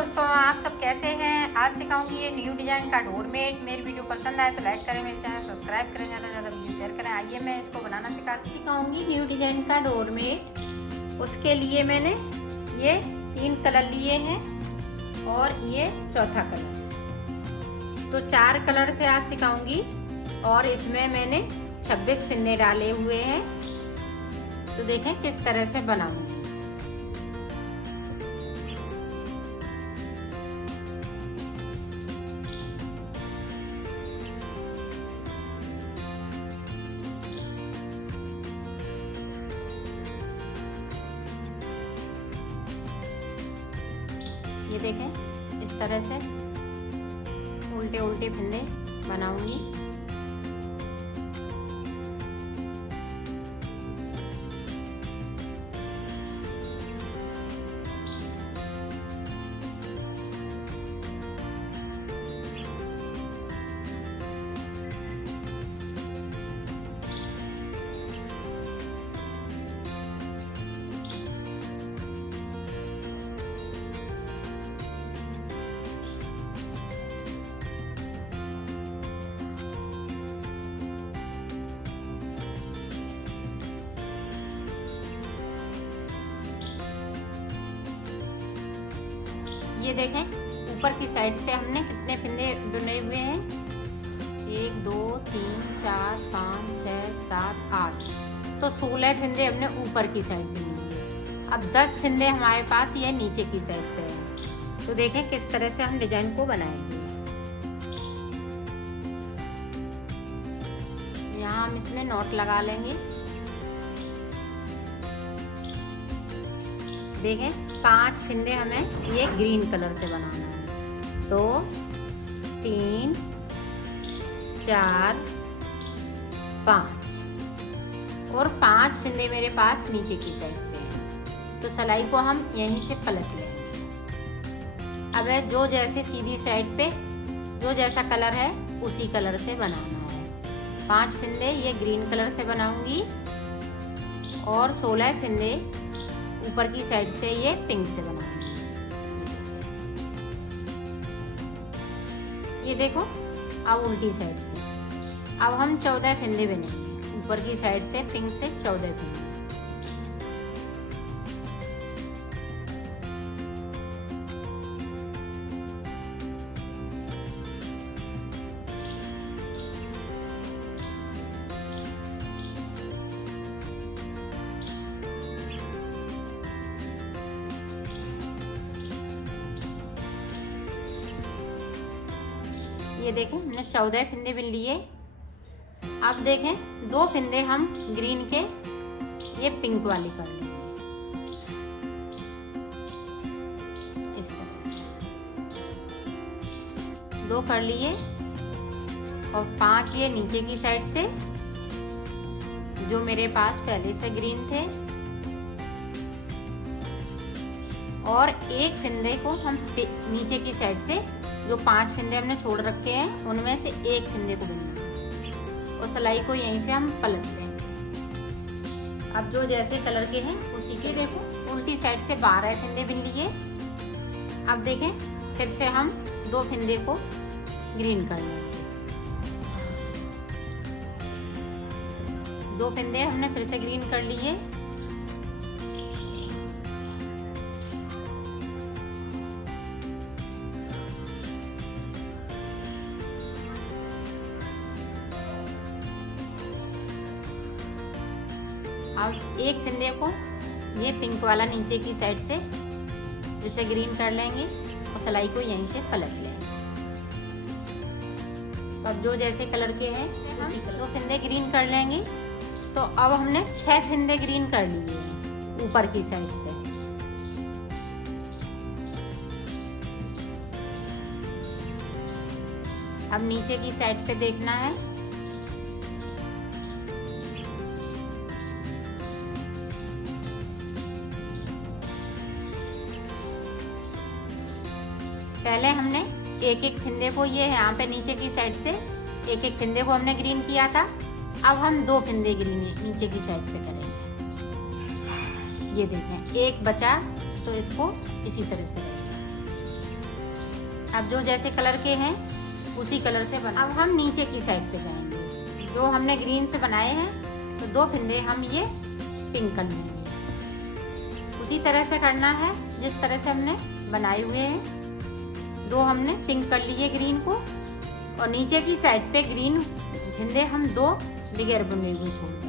दोस्तों, आप सब कैसे हैं। आज सिखाऊंगी ये न्यू डिजाइन का डोरमेट। मेरी वीडियो पसंद आए तो लाइक करें, मेरे चैनल सब्सक्राइब करें, ज़्यादा से ज़्यादा वीडियो शेयर करें। आइए मैं इसको बनाना सिखाऊंगी न्यू डिजाइन का डोरमेट। उसके लिए मैंने ये 3 कलर लिए हैं और ये चौथा कलर, तो 4 कलर से आज सिखाऊंगी। और इसमें मैंने 26 फिंदे डाले हुए हैं, तो देखें किस तरह से बनाऊंगी। ये देखें इस तरह से उल्टे उल्टे फिंदे बनाऊंगी। ये देखें ऊपर की साइड पे हमने कितने फिंदे बुने हुए हैं। 1 2 3 4 5 6 7 8, तो 16 फिंदे हमने ऊपर की साइड बुने हुए। अब 10 फिंदे हमारे पास ये नीचे की साइड पे हैं। तो देखें किस तरह से हम डिजाइन को बनाएंगे। यहाँ हम इसमें नॉट लगा लेंगे। देखें 5 फिंदे हमें ये ग्रीन कलर से बनाना है। 2 3 4 5 और 5 फिंदे मेरे पास नीचे की साइड पे हैं, तो सिलाई को हम यहीं से पलट लेंगे। अब जो जैसे सीधी साइड पे जो जैसा कलर है उसी कलर से बनाना है। 5 फिंदे ये ग्रीन कलर से बनाऊंगी और 16 फिंदे ऊपर की साइड से ये पिंक से बनाऊंगी। ये देखो अब उल्टी साइड से अब हम 14 फिंदे बनेंगे। ऊपर की साइड से पिंक से 14 फिंदे। ये देखें हमने 14 फिंदे बिन लिए। अब देखें 2 फिंदे हम ग्रीन के ये पिंक वाली कर लेंगे इस तरह से। 2 कर लिए और 5 ये नीचे की साइड से जो मेरे पास पहले से ग्रीन थे, और 1 फिंदे को हम नीचे की साइड से जो 5 फिंदे हमने छोड़ रखे हैं उनमें से 1 फिंदे को बुनना है और सिलाई को यहीं से हम पलट लेंगे। अब जो जैसे कलर के हैं उसी के देखो उल्टी साइड से 12 फिंदे बुन लिए। अब देखें फिर से हम 2 फिंदे को ग्रीन कर लेंगे। 2 फिंदे हमने फिर से ग्रीन कर लिए। अब 1 फिंदे को ये पिंक वाला नीचे की साइड से जैसे ग्रीन कर लेंगे और सिलाई को यहीं से पलट लेंगे। तो अब जो जैसे कलर के हैं उसी कलर 2 फिंदे ग्रीन कर लेंगे। तो अब हमने 6 फिंदे ग्रीन कर लिए हैं ऊपर की साइड से। अब नीचे की साइड पे देखना है। पहले हमने 1-1 फिंदे को ये यहाँ पे नीचे की साइड से 1-1 फिंदे को हमने ग्रीन किया था। अब हम 2 फिंदे ग्रीन नीचे की साइड पे करेंगे। ये देखें एक बचा, तो इसको इसी तरह से अब जो जैसे कलर के हैं उसी कलर से बना। अब हम नीचे की साइड से जाएंगे। जो हमने ग्रीन से बनाए हैं तो 2 फंदे हम ये पिंक कर लेंगे। उसी तरह से करना है जिस तरह से हमने बनाए हुए हैं। 2 हमने पिंक कर लिए ग्रीन को, और नीचे की साइड पे ग्रीन फंदे हम 2 बगैर बुने हुए छोड़ देंगे।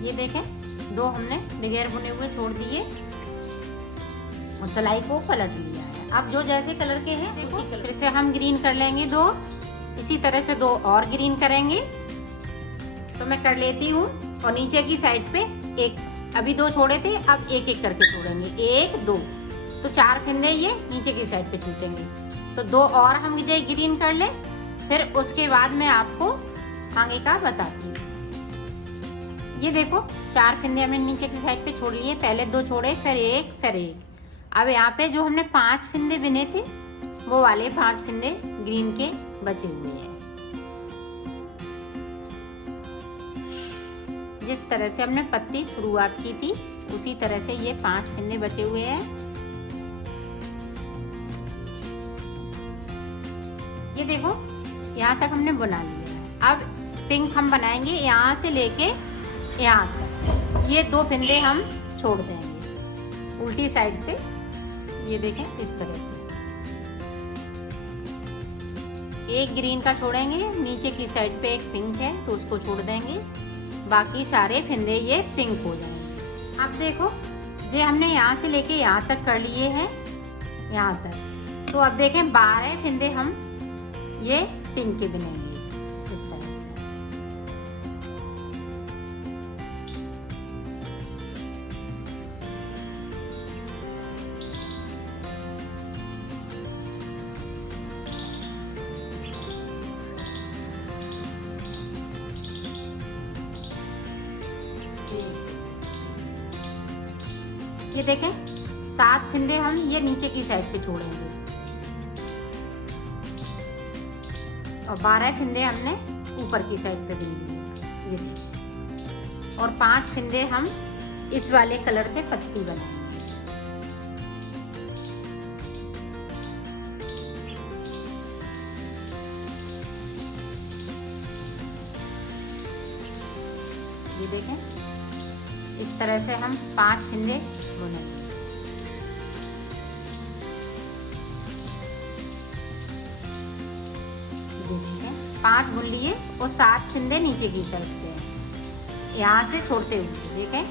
ये देखें 2 हमने बगैर बुने हुए छोड़ दिए और सिलाई को पलट लिया है। अब जो जैसे कलर के हैं उसी कलर से हम ग्रीन कर लेंगे 2। इसी तरह से 2 और ग्रीन करेंगे। तो मैं कर लेती हूँ, और नीचे की साइड पे एक, अभी 2 छोड़े थे, अब एक एक करके छोड़ेंगे। 1 2, तो 4 फंदे ये नीचे की साइड पे छूटेंगे। तो 2 और हम ये ग्रीन कर ले, फिर उसके बाद मैं आपको आगे का बताती हूँ। ये देखो 4 फंदे हमने नीचे की साइड पे छोड़ लिए। पहले 2 छोड़े, फिर 1, फिर 1। अब यहाँ पे जो हमने 5 फंदे बिने थे वो वाले 5 फंदे ग्रीन के बचे हुए हैं। जिस तरह से हमने पत्ती शुरुआत की थी उसी तरह से ये 5 फंदे बचे हुए हैं। ये देखो यहाँ तक हमने बना लिया। अब पिंक हम बनाएंगे यहाँ से लेके यहाँ तक। ये 2 फंदे हम छोड़ देंगे उल्टी साइड से। ये देखें इस तरह से एक ग्रीन का छोड़ेंगे, नीचे की साइड पे एक पिंक है तो उसको छोड़ देंगे। बाकी सारे फंदे ये पिंक हो जाएंगे। अब देखो ये हमने यहाँ से लेके यहाँ तक कर लिए हैं, यहाँ तक। तो अब देखें 12 फंदे हम ये पिंक के बनेंगे इस तरह से। ये देखें 7 फंदे हम ये नीचे की साइड पे छोड़ेंगे, और 12 फंदे हमने ऊपर की साइड पे देंगे। ये देखिए, और 5 फंदे हम इस वाले कलर से पत्ती बनाएंगे। ये देखें इस तरह से हम 5 फंदे बुनेंगे। देखिए 5 बुन लिए और 7 फंदे नीचे की साइड पे यहाँ से छोड़ते हुए देखें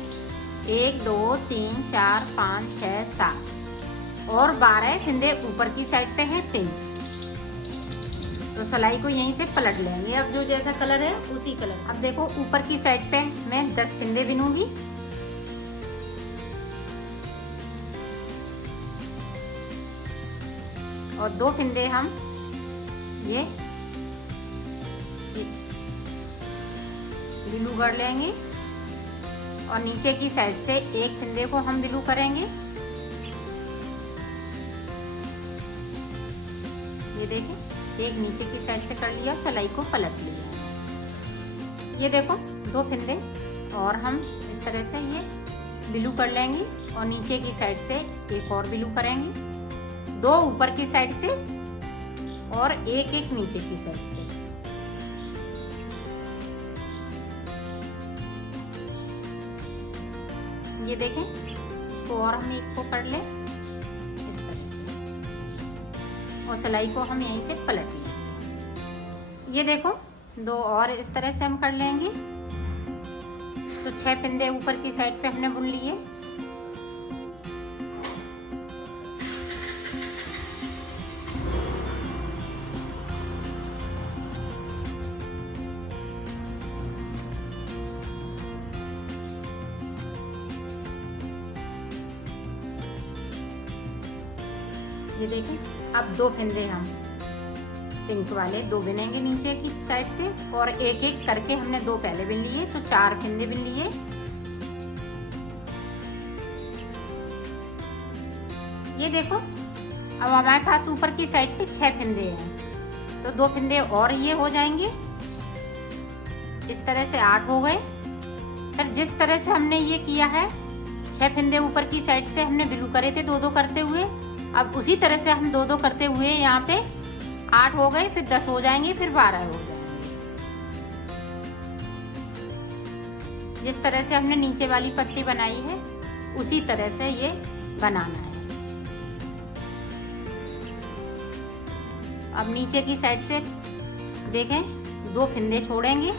1 2 3 4 5 6 7 और 12 फंदे ऊपर की साइड पे हैं पिंक। तो सिलाई को यहीं से पलट लेंगे। अब जो जैसा कलर है उसी कलर। अब देखो ऊपर की साइड पे मैं 10 फंदे बिनूंगी। और 2 फंदे हम ये ब्लू कर लेंगे, और नीचे की साइड से एक फंदे को हम ब्लू करेंगे। ये देखें एक नीचे की साइड से कर लिया, सिलाई को पलट लिया। ये देखो 2 फंदे और हम इस तरह से ये ब्लू कर लेंगे, और नीचे की साइड से एक और ब्लू करेंगे। 2 ऊपर की साइड से और एक एक नीचे की साइड से। ये देखें इसको और हम एक को कर ले इस तरह से, और सिलाई को हम यहीं से पलट लेंगे। ये देखो 2 और इस तरह से हम कर लेंगे। तो 6 फंदे ऊपर की साइड पे हमने बुन लिए। ये देखें अब 2 फंदे हम पिंक वाले 2 बिनेंगे नीचे की साइड से, और एक एक करके हमने 2 पहले बिन लिए, तो 4 फंदे बिन लिए। ये देखो अब हमारे पास ऊपर की साइड पे 6 फंदे हैं, तो 2 फंदे और ये हो जाएंगे। इस तरह से 8 हो गए। फिर जिस तरह से हमने ये किया है, 6 फंदे ऊपर की साइड से हमने ब्लू करे थे 2-2 करते हुए, अब उसी तरह से हम 2-2 करते हुए यहाँ पे 8 हो गए, फिर 10 हो जाएंगे, फिर 12 हो जाएंगे। जिस तरह से हमने नीचे वाली पत्ती बनाई है उसी तरह से ये बनाना है। अब नीचे की साइड से देखें 2 फंदे छोड़ेंगे,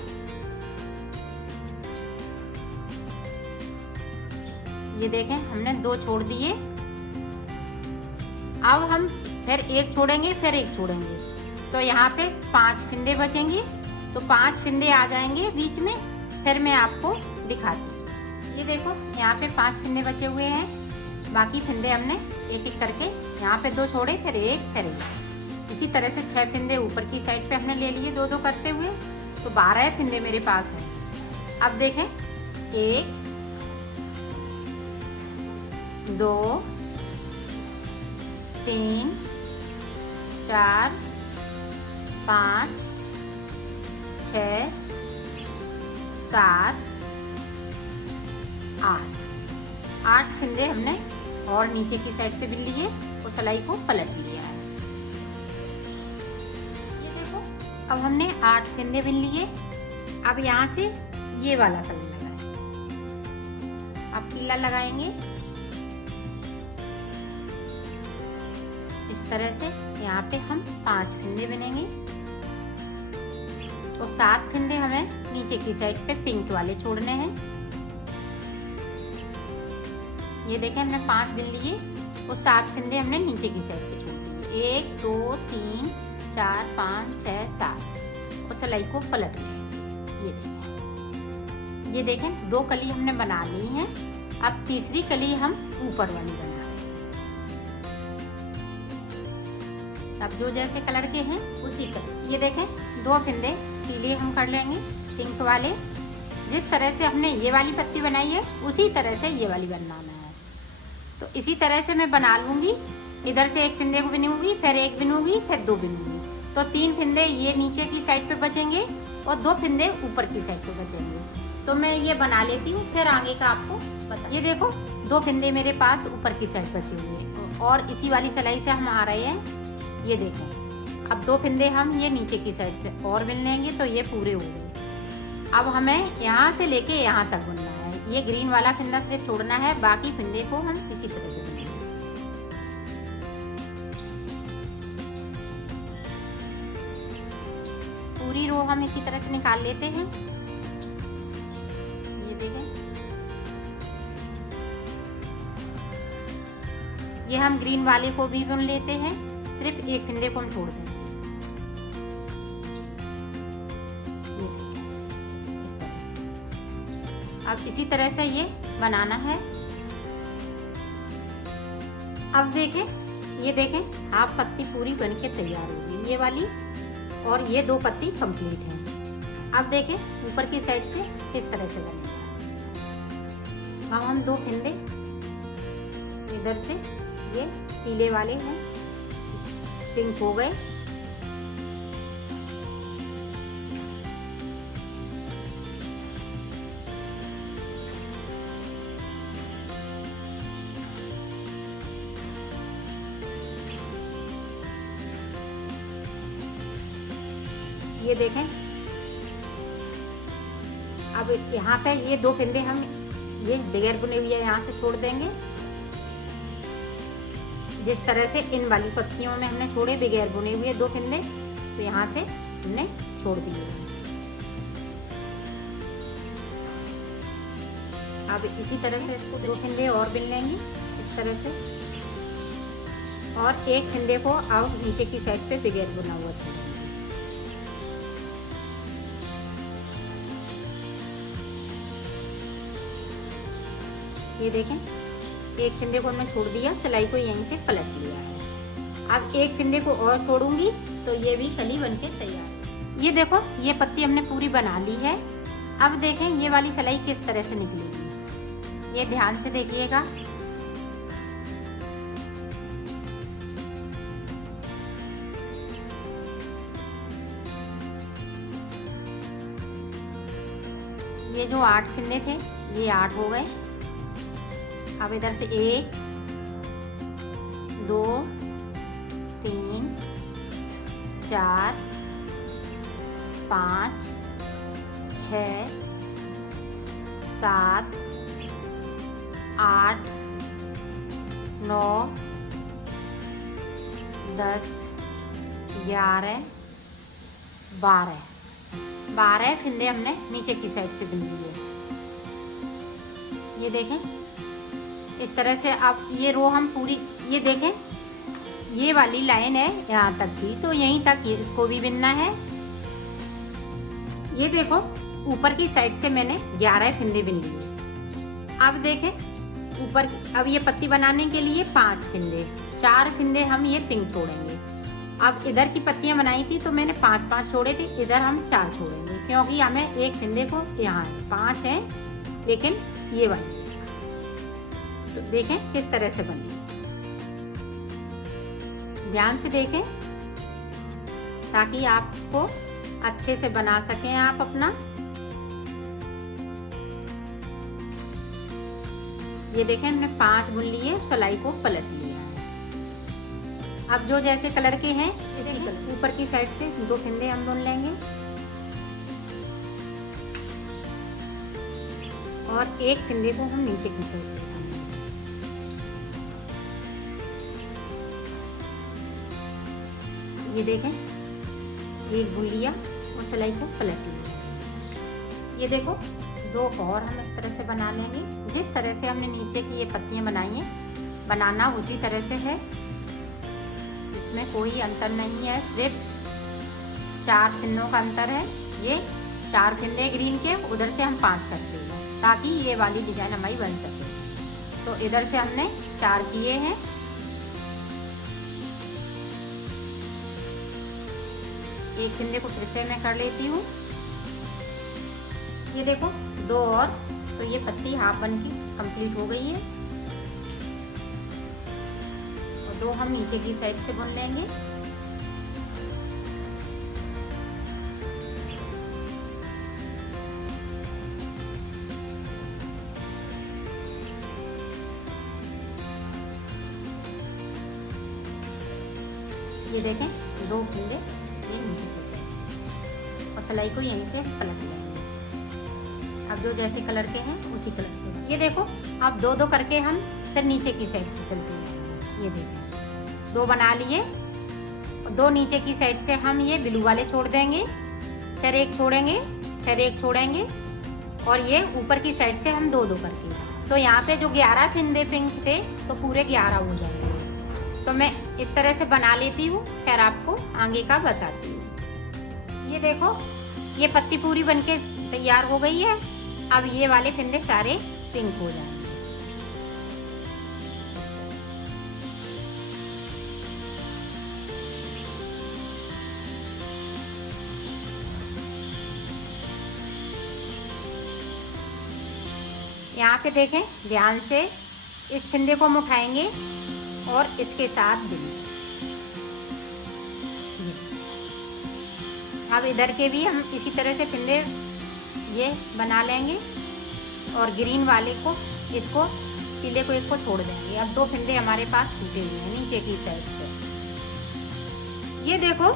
ये देखें हमने 2 छोड़ दिए। अब हम फिर 1 छोड़ेंगे, फिर 1 छोड़ेंगे, तो यहाँ पे 5 फंदे बचेंगे। तो 5 फंदे आ जाएंगे बीच में, फिर मैं आपको दिखाती हूँ। ये देखो यहाँ पे 5 फंदे बचे हुए हैं, बाकी फंदे हमने एक एक करके यहाँ पे 2 छोड़े, फिर 1 फिर 1। इसी तरह से 6 फंदे ऊपर की साइड पे हमने ले लिए 2-2 करते हुए, तो 12 फंदे मेरे पास हैं। अब देखें 1 2 3 4 5 6 7 8 फंदे हमने और नीचे की साइड से भी लिए और सिलाई को पलट लिया है। ये देखो अब हमने 8 फंदे बिन लिए। अब यहाँ से ये वाला कलर लगाएं। अब पीला लगाएंगे इस तरह से। यहाँ पे हम 5 फंदे बिनेंगे और 7 फंदे हमें नीचे की साइड पे पिंक वाले छोड़ने हैं। ये देखें हमने 5 बिन लिए और 7 फंदे हमने नीचे की साइड पे छोड़ दिए। 1 2 3 4 5 6 7 और सिलाई को पलट लें। ये देखें 2 कली हमने बना ली हैं। अब तीसरी कली हम ऊपर वाली बना रहे हैं। अब जो जैसे कलर के हैं उसी कलर। ये देखें 2 फंदे पीले हम कर लेंगे पिंक वाले। जिस तरह से हमने ये वाली पत्ती बनाई है उसी तरह से ये वाली बनाना है। तो इसी तरह से मैं बना लूँगी। इधर से 1 फंदे को बिनूंगी, फिर 1 बिनूंगी, फिर 2 बिनूंगी, तो 3 फंदे ये नीचे की साइड पे बचेंगे और 2 फंदे ऊपर की साइड पे बचेंगे। तो मैं ये बना लेती हूँ, फिर आगे का आपको बता। ये देखो 2 फंदे मेरे पास ऊपर की साइड बचे हुए हैं और इसी वाली सिलाई से हम आ रहे हैं। ये देखें अब 2 फंदे हम ये नीचे की साइड से और बिन लेंगे, तो ये पूरे हो गए। अब हमें यहाँ से लेके यहाँ तक बुनना है। ये ग्रीन वाला फंदा सिर्फ छोड़ना है, बाकी फंदे को हम इसी तरह से बुनेंगे। पूरी रो हम इसी तरह से निकाल लेते हैं। ये देखें ये हम ग्रीन वाले को भी बुन लेते हैं, सिर्फ 1 फंदे को हम छोड़ देंगे। अब इसी तरह से ये बनाना है। अब देखें ये देखें हाफ पत्ती पूरी बनके तैयार होगी ये वाली, और ये 2 पत्ती कंप्लीट है। अब देखें ऊपर की साइड से किस तरह से बनेगा। अब हम 2 फंदे इधर से ये पीले वाले हैं, पिंक हो गए। ये देखें अब यहाँ पे ये 2 फंदे हम ये बगैर बुने हुए यहाँ से छोड़ देंगे। जिस तरह से इन वाली पत्तियों में हमने छोड़े बगैर बुने हुए 2 फंदे, तो यहाँ से हमने छोड़ दिए। अब इसी तरह से इसको 2 फंदे और बिन लेंगे इस तरह से, और 1 फंदे को अब नीचे की साइड पे बगैर बुना हुआ छोड़ेंगे। ये देखें 1 फंदे को हमने छोड़ दिया, सिलाई को यहीं से पलट लिया है। अब 1 फंदे को और छोड़ूंगी तो ये भी कली बनके तैयार। ये देखो ये पत्ती हमने पूरी बना ली है। अब देखें ये वाली सिलाई किस तरह से निकलेगी, ये ध्यान से देखिएगा। ये जो 8 फिंदे थे ये 8 हो गए। अब इधर से 1 2 3 4 5 6 7 8 9 10 11 12 फिंदे हमने नीचे की साइड से बुन लिए। ये देखें इस तरह से। अब ये रो हम पूरी, ये देखें ये वाली लाइन है यहाँ तक की, तो यहीं तक ये इसको भी बुनना है। ये देखो ऊपर की साइड से मैंने 11 फिंदे बुन लिए। अब देखें ऊपर, अब ये पत्ती बनाने के लिए 5 फिंदे, 4 फिंदे हम ये पिंक छोड़ेंगे। अब इधर की पत्तियां बनाई थी तो मैंने 5 छोड़े थे, इधर हम 4 छोड़ेंगे क्योंकि हमें एक फिंदे को यहाँ है 5 है, लेकिन ये वाली। तो देखें किस तरह से बनी, ध्यान से देखें ताकि आपको अच्छे से बना सकें आप अपना। ये देखें हमने 5 बुन लिए, सिलाई को पलट लिया है। अब जो जैसे कलर के हैं इसी कलर ऊपर की साइड से 2 फिंदे हम बुन लेंगे और एक फिंदे को हम नीचे की साइड से उठाएंगे। ये देखें एक बुन लिया और सिलाई को पलट लिया। ये देखो 2 और हम इस तरह से बना लेंगे। जिस तरह से हमने नीचे की ये पत्तियां बनाई हैं, बनाना उसी तरह से है, इसमें कोई अंतर नहीं है, सिर्फ 4 फिंदों का अंतर है। ये 4 फिंदे ग्रीन के, उधर से हम 5 करते हैं ताकि ये वाली डिजाइन हमारी बन सके। तो इधर से हमने 4 किए हैं। एक फिंदे को फिर से मैं कर लेती हूँ। ये देखो 2 और, तो ये पत्ती हाफ बन की कंप्लीट हो गई है और 2 हम नीचे की साइड से बुन लेंगे। ये देखें 2 फिंदे ये नीचे की साइड से और सिलाई को यहीं से पलट लेंगे। अब जो जैसे कलर के हैं उसी कलर से। ये देखो अब 2 करके हम फिर नीचे की साइड से चलते हैं। ये देखिए 2 बना लिए, 2 नीचे की साइड से हम ये ब्लू वाले छोड़ देंगे, फिर 1 छोड़ेंगे, फिर 1 छोड़ेंगे और ये ऊपर की साइड से हम 2 करके। तो यहाँ पे जो 11 फिंदे पिंक थे तो पूरे 11 हो जाएंगे। तो मैं इस तरह से बना लेती हूँ, फिर आपको आगे का बताती हूँ। ये देखो ये पत्ती पूरी बनके तैयार हो गई है। अब ये वाले फिंदे सारे पिंक हो जाएंगे। यहाँ पे देखें ध्यान से, इस फिंदे को हम उठाएंगे और इसके साथ बुनेंगे। अब इधर के भी हम इसी तरह से फिंदे ये बना लेंगे और ग्रीन वाले को, इसको पीले को एक को छोड़ देंगे। अब 2 फिंदे हमारे पास छूटे हुए हैं नीचे की साइड से। ये देखो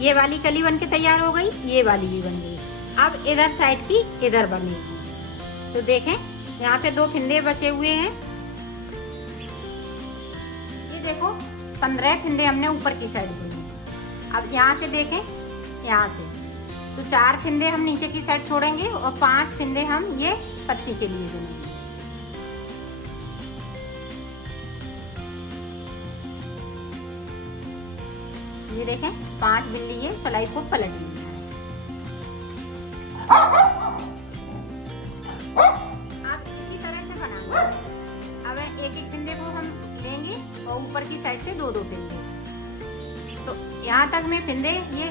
ये वाली कली बन के तैयार हो गई, ये वाली भी बन गई। अब इधर साइड की इधर बनेगी। तो देखें यहाँ पे 2 फिंदे बचे हुए हैं। ये देखो 15 फिंदे हमने ऊपर की साइड बुने। अब यहाँ से देखें, यहाँ से तो 4 फिंदे हम नीचे की साइड छोड़ेंगे और 5 फिंदे हम ये पत्ती के लिए बुनेंगे। ये देखें 5 बुन लिए, सिलाई को पलट लिया। आप इसी तरह से बनाएंगे। अब एक फिंदे को हम लेंगे और ऊपर की साइड से 2 फिंदे। तो यहाँ तक मैं फिंदे ये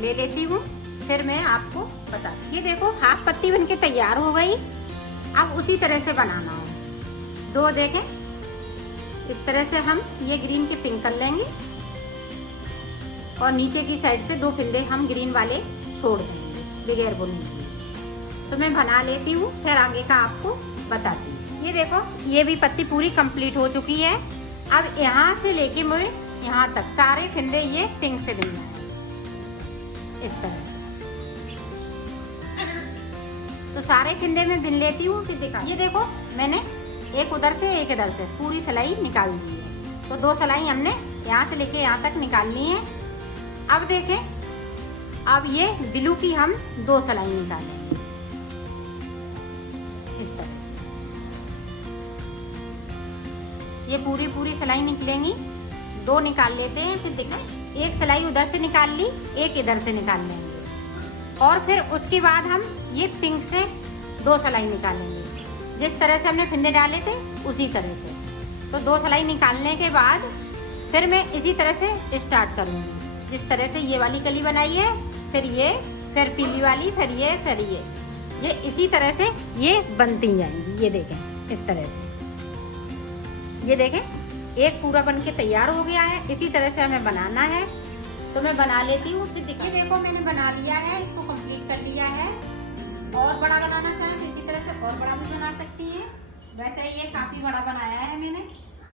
ले लेती हूँ, फिर मैं आपको बता। ये देखो हाफ पत्ती बनके तैयार हो गई। अब उसी तरह से बनाना है। 2 देखें इस तरह से हम ये ग्रीन के पिंक कर लेंगे और नीचे की साइड से 2 फिंदे हम ग्रीन वाले छोड़ देंगे बगैर बुनने के। तो मैं बना लेती हूँ, फिर आगे का आपको बताती हूँ। ये देखो, ये भी पत्ती पूरी कंप्लीट हो चुकी है। अब यहाँ से लेके मुझे यहाँ तक सारे फिंदे ये पिंक से बिनना है, इस तरह से। तो सारे फिंदे में बिन लेती हूँ, फिर दिखा। ये देखो, मैंने एक उधर से एक इधर से पूरी सिलाई निकाल दी है। तो 2 सिलाई हमने यहाँ से लेके यहाँ तक निकालनी है। अब देखें, अब ये ब्लू की हम 2 सिलाई निकालेंगे इस तरह से। ये पूरी सिलाई निकलेंगी, 2 निकाल लेते हैं। फिर देखा, एक सिलाई उधर से निकाल ली, एक इधर से निकाल लेंगे। और फिर उसके बाद हम ये पिंक से 2 सिलाई निकालेंगे, जिस तरह से हमने फिंदे डाले थे उसी तरह से। तो 2 सिलाई निकालने के बाद फिर मैं इसी तरह से स्टार्ट करूँगी। जिस तरह से ये वाली कली बनाई है, फिर ये, फिर पीली वाली, फिर ये इसी तरह से ये बनती जाएंगी। ये देखें, इस तरह से। ये देखें, एक पूरा बन के तैयार हो गया है। इसी तरह से हमें बनाना है, तो मैं बना लेती हूँ। फिर देखो, मैंने बना लिया है, इसको कंप्लीट कर लिया है। और बड़ा बनाना चाहें तो इसी तरह से और बड़ा भी बना सकती हैं। वैसे ये काफ़ी बड़ा बनाया है मैंने।